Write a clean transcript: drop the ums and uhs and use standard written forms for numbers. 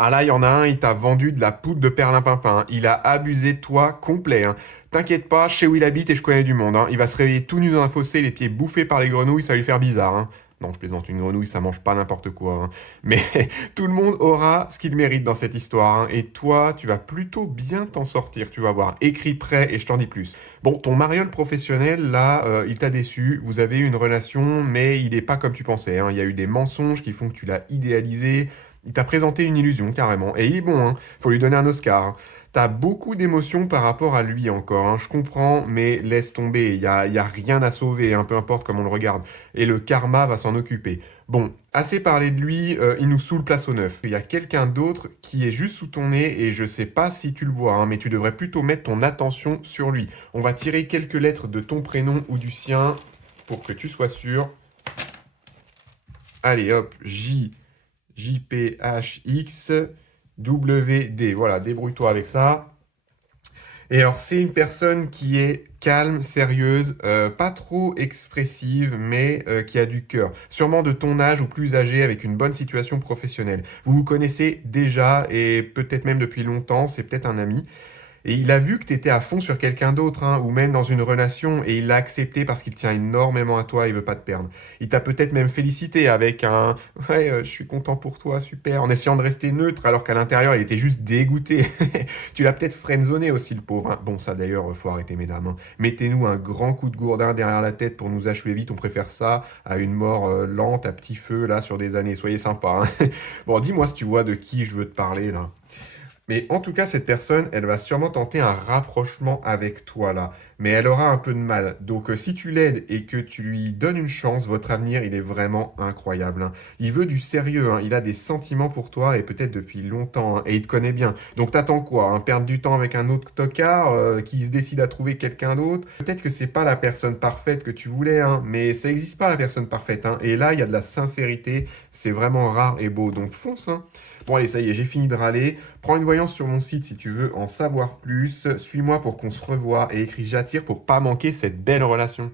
Ah là, il y en a un, il t'a vendu de la poudre de perlimpinpin, hein. Il a abusé de toi complet, hein. T'inquiète pas, je sais où il habite et je connais du monde, hein. Il va se réveiller tout nu dans un fossé, les pieds bouffés par les grenouilles, ça va lui faire bizarre, hein. Non, je plaisante, une grenouille, ça mange pas n'importe quoi, hein. Mais tout le monde aura ce qu'il mérite dans cette histoire, hein. Et toi, tu vas plutôt bien t'en sortir, tu vas voir. Écrit prêt et je t'en dis plus. Bon, ton mariole professionnel, là, il t'a déçu. Vous avez eu une relation, mais il est pas comme tu pensais, hein. Il y a eu des mensonges qui font que tu l'as idéalisé. Il t'a présenté une illusion, carrément. Et il est bon, hein. Faut lui donner un Oscar, hein. T'as beaucoup d'émotions par rapport à lui encore, hein. Je comprends, mais laisse tomber. Il y a rien à sauver, hein, peu importe comment on le regarde. Et le karma va s'en occuper. Bon, assez parlé de lui, il nous saoule place au neuf. Il y a quelqu'un d'autre qui est juste sous ton nez et je sais pas si tu le vois, hein, mais tu devrais plutôt mettre ton attention sur lui. On va tirer quelques lettres de ton prénom ou du sien pour que tu sois sûr. Allez, hop, JPHXWD. Voilà, débrouille-toi avec ça. Et alors, c'est une personne qui est calme, sérieuse, pas trop expressive, mais qui a du cœur. Sûrement de ton âge ou plus âgé, avec une bonne situation professionnelle. Vous vous connaissez déjà et peut-être même depuis longtemps, c'est peut-être un ami. Et il a vu que tu étais à fond sur quelqu'un d'autre, hein, ou même dans une relation, et il l'a accepté parce qu'il tient énormément à toi, il veut pas te perdre. Il t'a peut-être même félicité avec un «Ouais, je suis content pour toi, super», en essayant de rester neutre, alors qu'à l'intérieur, il était juste dégoûté. Tu l'as peut-être friendzoné aussi, le pauvre, hein. Bon, ça d'ailleurs, faut arrêter, mesdames, hein. Mettez-nous un grand coup de gourdin derrière la tête pour nous achever vite, on préfère ça à une mort lente, à petit feu, là, sur des années. Soyez sympa, hein. Bon, dis-moi si tu vois de qui je veux te parler, là. Mais en tout cas, cette personne, elle va sûrement tenter un rapprochement avec toi là. Mais elle aura un peu de mal. Donc si tu l'aides et que tu lui donnes une chance, votre avenir, il est vraiment incroyable, hein. Il veut du sérieux, hein. Il a des sentiments pour toi et peut-être depuis longtemps, hein. Et il te connaît bien. Donc t'attends quoi, hein? Perdre du temps avec un autre tocard qui se décide à trouver quelqu'un d'autre? Peut-être que c'est pas la personne parfaite que tu voulais, hein. Mais ça n'existe pas la personne parfaite, hein. Et là, il y a de la sincérité. C'est vraiment rare et beau. Donc fonce, hein. Bon allez, ça y est, j'ai fini de râler. Prends une voyance sur mon site si tu veux en savoir plus. Suis-moi pour qu'on se revoie et écris j'attire pour pas manquer cette belle relation.